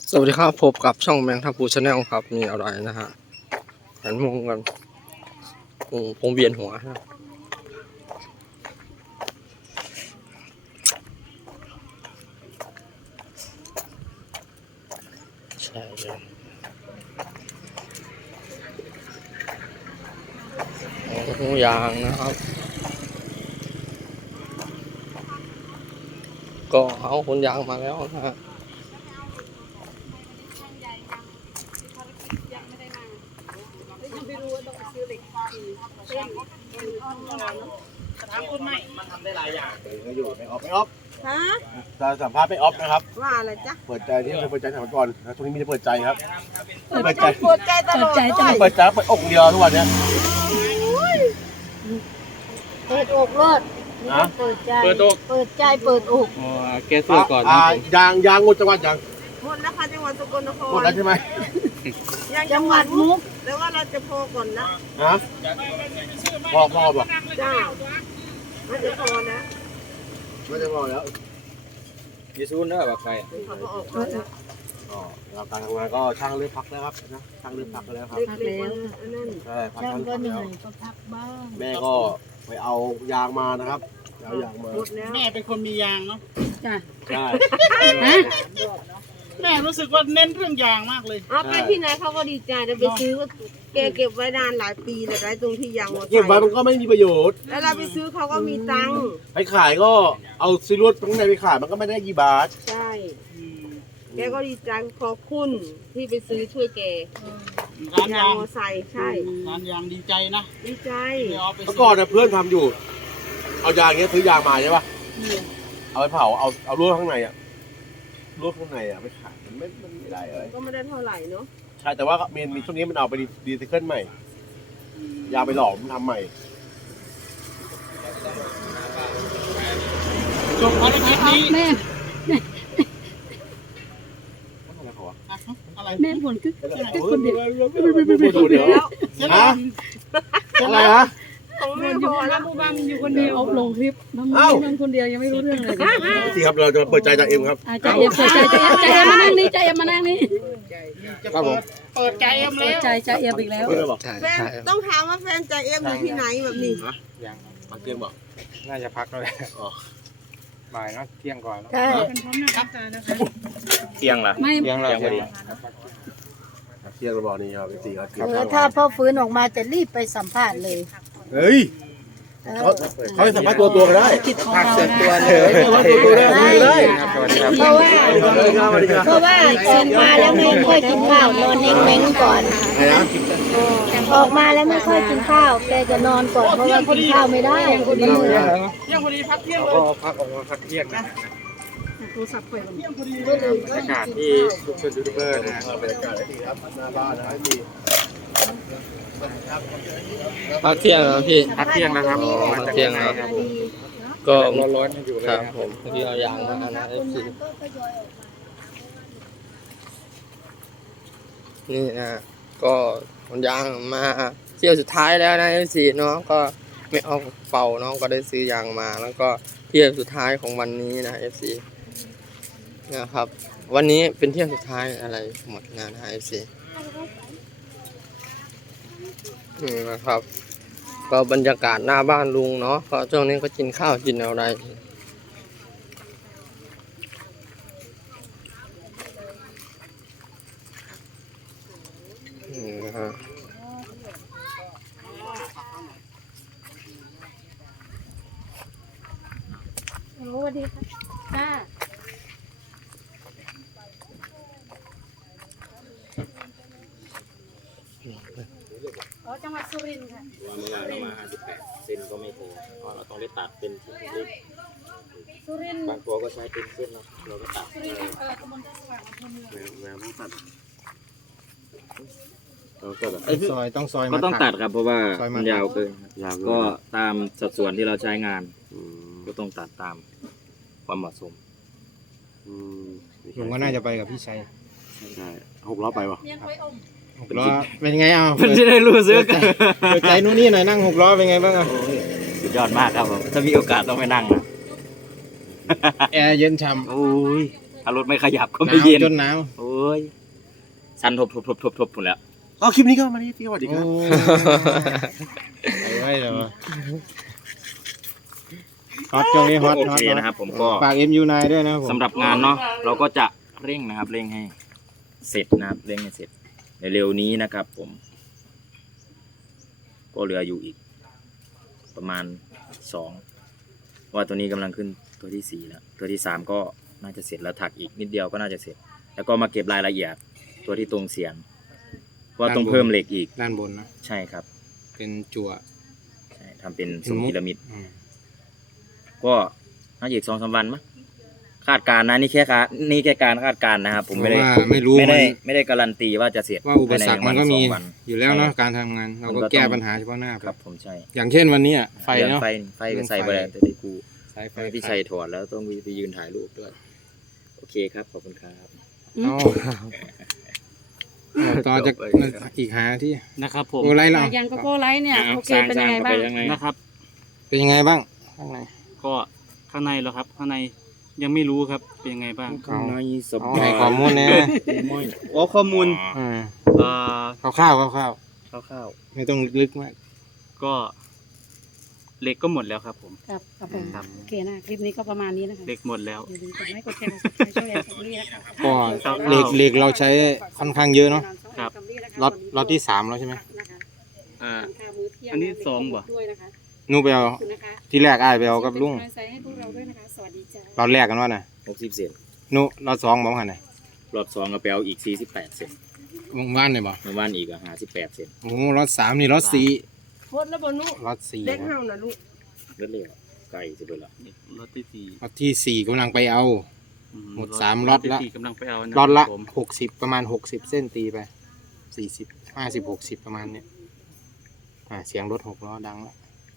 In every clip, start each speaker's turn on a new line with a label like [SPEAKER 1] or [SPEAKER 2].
[SPEAKER 1] สวัสดีครับพบกับช่องแมงทับพูชาแนลครับมีอะไรนะฮะหันมองกันผมเวียนหัวนะใช่เลยยางนะครับก็เอาคนยางมาแล้วนะฮะ
[SPEAKER 2] ถามคนใหม่มันทำได้หลายอย่าง
[SPEAKER 3] ก็อยู่ไม่ออฟไม่ออฟ
[SPEAKER 4] ฮะ
[SPEAKER 3] จะสัมภาษณ์ไม่ออฟนะครับ
[SPEAKER 4] ว่าอะไรจ๊ะ
[SPEAKER 3] เปิดใจที่เคยเปิดใจถามก่อนนะตรงนี้มีแต่เปิดใจครับเปิดใจ
[SPEAKER 4] เปิดใจตลอดด้วย
[SPEAKER 3] เปิดใจเปิดอกเดียวทุกวันเนี้ย
[SPEAKER 5] เปิดอกเลิศ
[SPEAKER 3] นะ
[SPEAKER 5] เปิดใจ
[SPEAKER 2] เปิดอก
[SPEAKER 5] เปิดใจเปิดอก
[SPEAKER 1] แก้ตัวก่อนนะ
[SPEAKER 3] ยางงดจังหวัดยัง
[SPEAKER 4] หมดแล้วค่ะจังหวัดสกลนคร
[SPEAKER 3] หมดแล้วใช่ไหม
[SPEAKER 4] ยัง
[SPEAKER 5] จังหวัดมุก
[SPEAKER 4] แต่ว่าเราจะพอก่อนนะ
[SPEAKER 3] นะพ่อบอก
[SPEAKER 4] จ้ามันจะพอนะ
[SPEAKER 3] ไม่จะพอแล้ว
[SPEAKER 2] ยีซูนได้แบบใคร
[SPEAKER 4] เขาก็ออกมาแล้ว
[SPEAKER 3] ก็เราการทำงานก็ช่างเลือกพักแล้วครับนะช่างเลือกพักแล้วครับ
[SPEAKER 4] เล็กๆอันนั้น
[SPEAKER 3] ใช่พัก
[SPEAKER 5] ช่าง
[SPEAKER 3] ช่าง
[SPEAKER 5] ก็เหนื่
[SPEAKER 3] แล้
[SPEAKER 5] อ
[SPEAKER 3] วย
[SPEAKER 5] ก็พักบ้าง
[SPEAKER 3] แม่ก็ไปเอายางมานะครับเอายางมา
[SPEAKER 4] หมดแล้ว
[SPEAKER 2] แม่เป็นคนมียางเนาะ
[SPEAKER 5] จ้ะ
[SPEAKER 3] ใช่
[SPEAKER 2] แม่รู้สึกว่าเน้นเรื่องยางมากเลย
[SPEAKER 4] เอาไปที่ไหนเขาก็ดีใจจะไปซื้อว่าแกเก็บไว้นานหลายปีเลยไว้ตรงที่ยางมอเตอร์ไซ
[SPEAKER 3] เก็บไว้มัน
[SPEAKER 4] ค์
[SPEAKER 3] ก็ไม่มีประโยชน์
[SPEAKER 4] แล้วเราไปซื้อเขาก็มีตังค์
[SPEAKER 3] ไปขายก็เอาซื้อรถข้างในไปขายมันก็ไม่ได้กี่บาท
[SPEAKER 4] ใช่แกก็ดีใจขอบคุณที่ไปซื้อช่วยแก
[SPEAKER 2] ร้าน
[SPEAKER 4] ยาง
[SPEAKER 2] ยาง
[SPEAKER 4] มอเตอร์ไซค์ใช่
[SPEAKER 2] ร้านยางดีใจนะ
[SPEAKER 4] ดีใจ
[SPEAKER 2] ไม่เอาไป
[SPEAKER 3] เมื่อก่อนนะเพื่อนทำอยู่ เอายางเงี้ยซื้อยางมาใช่ปะเอาไปเผาเอาลวดข้างในอะลวดข้างในอะไปขายมันไม่ได้อะไร
[SPEAKER 4] ก็ไม่ได้เท่าไหร่เนาะ
[SPEAKER 3] ใช่แต่ว่ามีช่วงนี้มันเอาไปดีไซเคิลใหม่ยางไปหลอมทำใหม่
[SPEAKER 2] จบภารกิจนี้
[SPEAKER 5] แม่
[SPEAKER 3] อะไรเขาวะ
[SPEAKER 2] อะไร
[SPEAKER 5] แม่ผลคือ
[SPEAKER 3] คนเดียวเดียว
[SPEAKER 4] แล้ว
[SPEAKER 3] ฮะอะไรฮะ
[SPEAKER 4] ของแม่พอแล้ว
[SPEAKER 5] บังอยู่คนเดียวลงคลิปน้อง
[SPEAKER 3] เอ้า
[SPEAKER 5] น้องคนเดียวยังไม่รู้เรื่องเลย
[SPEAKER 3] สิครับเราจะเปิดใจจากเอ็มครับ
[SPEAKER 5] ใจเอ็มเปิดใจใจเอ็มมานั่งนี่ใจเอ็มมานั่งนี่
[SPEAKER 2] จะเปิดใจเอ็ม
[SPEAKER 5] เปิ
[SPEAKER 2] แล้
[SPEAKER 5] ด
[SPEAKER 2] ว
[SPEAKER 5] ใจเอ็มอีกแล้ว
[SPEAKER 3] เพื่อนบอก
[SPEAKER 1] ใช่
[SPEAKER 4] แฟน
[SPEAKER 1] ใช่
[SPEAKER 4] ต้องถามว่าแฟนใจเอ็มอยู่ที่ไหนแบบนี้
[SPEAKER 3] มาเตียงบอก
[SPEAKER 6] น่าจะพักแล้วแหละ
[SPEAKER 3] อ๋อ
[SPEAKER 6] บ่ายเนาะเที่ยงก่อนแล้ว
[SPEAKER 5] ใช่
[SPEAKER 6] เที่ยงละ
[SPEAKER 5] ไม่
[SPEAKER 6] เที่ยงเราพอดี
[SPEAKER 3] เตียงเราบอกนี่ครับสี่ครับ
[SPEAKER 5] ถ้าพ่อฟื้นออกมาจะรีบไปสัมภาษณ์เลย
[SPEAKER 3] เฮ้ยเขาให้สัมภาษณ์ตัวก็ได้
[SPEAKER 5] จิตของ
[SPEAKER 6] พัก
[SPEAKER 5] เรา
[SPEAKER 6] เสร็จตัว
[SPEAKER 5] นะ
[SPEAKER 6] เลย
[SPEAKER 3] ตัวได้
[SPEAKER 6] ครับสวัสดีครับ
[SPEAKER 5] เพราะว่า
[SPEAKER 3] สวัสดีครับ
[SPEAKER 5] เพราะว่าออกมาแล้วไม่ค่อยกินข้าวนอนเน้งๆก่อน
[SPEAKER 3] อะไรนะ
[SPEAKER 5] ออกมาแล้วไม่ค่อยกินข้าวแกจะนอนก่อนเพราะว่ากินข้าวไม่ได้มันเหนื่อย
[SPEAKER 2] เที่ยงพอดีพักเที่ยง
[SPEAKER 6] แล้ว
[SPEAKER 2] เล
[SPEAKER 6] ก็
[SPEAKER 2] ย
[SPEAKER 6] พักออกมาพักเที่ยงนะ
[SPEAKER 2] เที่ยงพอดี
[SPEAKER 6] บรรยากาศที่ทุกคนยูทูบเบอร์นะ
[SPEAKER 3] บรรยากาศดีครับหน้าบ้านนะดี
[SPEAKER 1] พักเที่ยงนะพี่
[SPEAKER 6] พักเที่ยงนะครับมาจากไหนครับผม
[SPEAKER 1] ก็
[SPEAKER 6] ร้อนๆกันอยู่เลย
[SPEAKER 1] ครับ
[SPEAKER 6] นะ
[SPEAKER 1] ผมที่เอายางมานะเอฟซีนี่นะก็คนยางมาเที่ยวสุดท้ายแล้วนะเอฟซีเนาะก็ไม่เอาเป่าน้องก็ได้ซื้อยางมา แล้วก็เที่ยวสุดท้ายของวันนี้นะเอฟซีนะครับ วันนี้เป็นเที่ยวสุดท้ายอะไรหมดงานนะเอฟซีนะครับ ก็บรรยากาศหน้าบ้านลุงเนาะก็ช่วงนี้ก็กินข้าวกินอะไรนะฮะ
[SPEAKER 5] สวัสดีค่ะ อ๋อจังหวัดสุรินทร์ค่ะ
[SPEAKER 7] เมื่อวานเรามา58เซนก็ไม่พอเพราะเราต้องได้ตัดเป็นชิ้นเล็ก
[SPEAKER 5] สุรินทร์
[SPEAKER 7] บางตัวก็ใช้เป็นเส้นเนาะเราก็ตัด
[SPEAKER 5] สุรินทร์ตำบลท่าสว่างอำเภอเมือง
[SPEAKER 3] แหวนต้องตัด
[SPEAKER 6] ซอยต้องซอย
[SPEAKER 7] ก็ต้องตัดครับเพราะว่า
[SPEAKER 6] ซอย
[SPEAKER 7] มันยาวเกิน
[SPEAKER 3] ยาว
[SPEAKER 7] ก็ตามสัดส่วนที่เราใช้งาน ก็ต้องตัดตามความเหมาะสม
[SPEAKER 6] ลุงก็น่าจะไปกับพี่ชัย
[SPEAKER 3] ใช่6 ล้อไปวะ
[SPEAKER 5] เลี้ยงไว้อม
[SPEAKER 6] 6 ล้อเป็นไงเอา
[SPEAKER 7] มันจะได้รู้สึก
[SPEAKER 6] เปิดใจนู่นนี่หน่อยนั่ง6 ล้อเป็นไงบ้างอ่ะ
[SPEAKER 7] สุดยอดมากครับผมถ้ามีโอกาสต้องไปนั่งนะ
[SPEAKER 6] แอร์เย็นฉ่
[SPEAKER 7] โอ้ยถ้ารถไม่ขยับก็
[SPEAKER 6] ห
[SPEAKER 7] ไม่
[SPEAKER 6] นาว
[SPEAKER 7] เย็น
[SPEAKER 6] จนหนาว
[SPEAKER 7] โอ้ยสั่นทบหมดแล้ว
[SPEAKER 3] เอาคลิปนี้ก็มาที่สวัสดีครับ
[SPEAKER 6] เอาไว้เหรอฮอตช่วงนี้ฮอต
[SPEAKER 7] โอ
[SPEAKER 6] ฮอต
[SPEAKER 7] เคนะครับผมก็
[SPEAKER 6] ฝาก MU9 ด้วยนะครับผม
[SPEAKER 7] สำหรับงานเนาะเราก็จะเร่งนะครับ เร่งให้เสร็จนะครับเร่งให้เสร็จในเร็วนี้นะครับ ผม ก็เหลืออยู่อีก ประมาณ2ว่าตัวนี้กำลังขึ้นตัวที่4แล้วตัวที่3ก็น่าจะเสร็จแล้วถักอีกนิดเดียวก็น่าจะเสร็จ แล้วก็มาเก็บรายละเอียดตัวที่ตรงเสียงเพราะว่าต้องเพิ่มเหล็กอีก
[SPEAKER 6] ด้านบนนะ
[SPEAKER 7] ใช่ครับ
[SPEAKER 6] เป็นจั่ว
[SPEAKER 7] ใช่ทำเป็นทรงพีระมิด
[SPEAKER 6] อืม
[SPEAKER 7] ก็น่าจะอีก2-3 วันมั้งคาดการณ์นะนี่แค่การคาดการณ์นะครับ ผมไม่ได้
[SPEAKER 6] เพราะว่าไม่รู้
[SPEAKER 7] ไม่ได้การันตีว่าจะเสร็จ
[SPEAKER 6] ว่าอุปสรรคมันก็มี
[SPEAKER 7] ภายใน1-2 วัน
[SPEAKER 6] อยู่แล้วเนาะการทำงานเราก็แก้ปัญหาเฉพาะหน้า
[SPEAKER 7] ครับผมใช่
[SPEAKER 6] อย่างเช่นวันนี้อะไฟเนาะ
[SPEAKER 7] ไฟก็ใส่ไปแล้วแต่ได้กู
[SPEAKER 6] สายไฟ
[SPEAKER 7] พี่ชัยถอดแล้วต้องไปยืนถ่ายรูปด้วยโอเคครับขอบคุณครับ
[SPEAKER 6] เอาต่อจากอีกหาที่
[SPEAKER 2] นะครับผม
[SPEAKER 6] โอ้ไรเรา
[SPEAKER 4] อย่างโกโก้ไลท์เนี่ยโอเคเป็นยังไงบ้าง
[SPEAKER 2] นะครับ
[SPEAKER 6] เป็นยังไงบ้างข้างใน
[SPEAKER 2] ก็ข้างในเหรอครับข้างในยังไม่รู้ครับเป็นยังไงบ้าง
[SPEAKER 6] เอา
[SPEAKER 7] สบ
[SPEAKER 6] เอาให้ข้อมูลเนี่ย
[SPEAKER 2] โอ้ข้อมูล
[SPEAKER 6] คร่าวๆ
[SPEAKER 2] คร่าว
[SPEAKER 6] ไม่ต้องลึกมาก
[SPEAKER 2] ๆก็เหล็กก็หมดแล้วครับผม
[SPEAKER 8] ครับครับผมโอเคนะคลิปนี้ก็ประมาณนี้นะคะ
[SPEAKER 2] เหล็กหมดแล้ว
[SPEAKER 8] อย่าลืมกดไลค์กดแชร์กดซับสไครต์ช่วยแอนด์ลี่นะคะ
[SPEAKER 6] ก็เหล็กเราใช้ค่อนข้างเยอะเนาะ
[SPEAKER 2] ครับ
[SPEAKER 6] ล็อตที่3แล้วใช่ไหม
[SPEAKER 2] อ่า อันนี้สองบ่
[SPEAKER 8] ด้วยนะคะ
[SPEAKER 6] นู่นไปเอา
[SPEAKER 8] ขอบคุณนะคะ
[SPEAKER 6] ที่แรกอ้ายไปเอากับลุง
[SPEAKER 8] เป็นกำลังใจให้พวกเราด้วยนะคะสวัสดีจ้า
[SPEAKER 6] ล็อตแรกกันว่าน่ะ
[SPEAKER 7] 60 เซน
[SPEAKER 6] นู่นล็อต2บอกหันน่ะ
[SPEAKER 7] รอบ2ก็ไปเอาอีก48 เซน
[SPEAKER 6] วงว่านเลยบ่
[SPEAKER 7] เมื่อวานอีก58 เซน
[SPEAKER 6] โอ้ล็อต3นี่ล็อต
[SPEAKER 4] โคตรแล้วบนนู้น
[SPEAKER 6] 4ล็อต4
[SPEAKER 4] เล็ก
[SPEAKER 6] นะ
[SPEAKER 4] เท่านะลูก
[SPEAKER 7] เลือดเลี้ยวไก่จะเบิดละ
[SPEAKER 2] รถที่สี่
[SPEAKER 6] ล็อตที่4กำลังไปเอา หมด3ล็อตละ
[SPEAKER 2] ที่สี่กำลังไปเอานะ
[SPEAKER 6] ล็อตละ
[SPEAKER 2] ผม
[SPEAKER 6] 60ประมาณ60เส้นตีไป40 50 60ประมาณเนี้ยเสียงรถ6ล้อดังแล้ว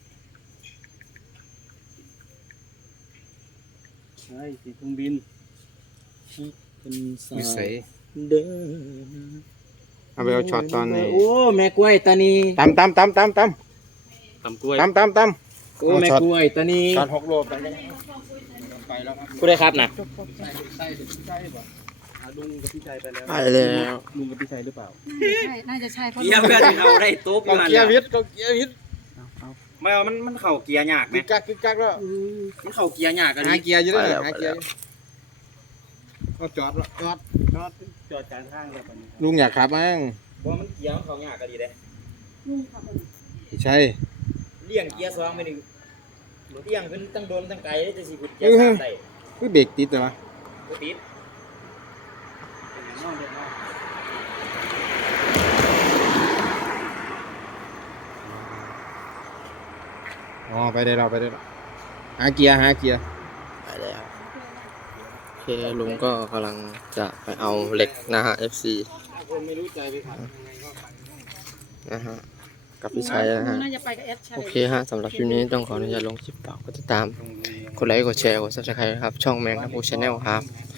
[SPEAKER 2] ใช่สีเครื่องบิน
[SPEAKER 6] นิสัย
[SPEAKER 7] เดิน
[SPEAKER 6] เอาไปเอาช็อตตอนนี้
[SPEAKER 7] โอ้แม่กล้วยตานี
[SPEAKER 6] ตำ
[SPEAKER 2] ตำกล้วย
[SPEAKER 7] โอ้แม่กล้วยตานี
[SPEAKER 6] ช็อต6โลไปแล้วครับ
[SPEAKER 7] กูได้ครับนะ
[SPEAKER 2] ลุงกับพี่ชัยไปแล้ว
[SPEAKER 1] ไปแล้ว
[SPEAKER 2] ลุงกับพี่ชัยหรือเปล่า
[SPEAKER 8] ใช่น่าจะใช่เพราะ
[SPEAKER 7] เกียร์เพื่อนเอาได้โต๊ะ
[SPEAKER 6] ก็เกียร์วิทย์ก็เกียร์วิทย์
[SPEAKER 7] ไม่เอามันเข่าเกียร์ยากไหม
[SPEAKER 6] กึกกักแล้ว
[SPEAKER 7] มันเข่าเกียร์ยากกัน
[SPEAKER 6] หา
[SPEAKER 7] นี่
[SPEAKER 6] เกียร์อยู่ด้วยหาเกียร์อยู่ก็จอดจอด
[SPEAKER 2] จอดกลางทางแล้วตอนนี้
[SPEAKER 6] ลุงอยากขับมั้ง
[SPEAKER 7] เพราะมันเกียร์มันเข่ายากกันดีเลย
[SPEAKER 6] ไม่ใช่
[SPEAKER 7] เลี่ยงเกียร์2ไปหนึ่งเลี่ยงขึ้นตั้งโดนตั้งไกลจะสิขึ้นเกียร์3ได้
[SPEAKER 6] คือเด็กติดแต่ว่า
[SPEAKER 7] กูติด
[SPEAKER 6] อ๋อไปได้เราหาเกียร์
[SPEAKER 1] ไปแล้วโอเคลุงก็กำลังจะไปเอาเหล็กนะฮะ FC
[SPEAKER 6] คนไม่รู้ใจไปขับ
[SPEAKER 1] นะฮะกับพี่ชัยนะฮะ
[SPEAKER 8] น่าจะไปกับแอดชัย
[SPEAKER 1] โอเคฮะสำหรับคลิปนี้ต้องขออนุญาตลงคลิปฝากกดติดตามกดไลค์กดแชร์กด Subscribe ครับช่องแมงครับผู้ชาแนลครับ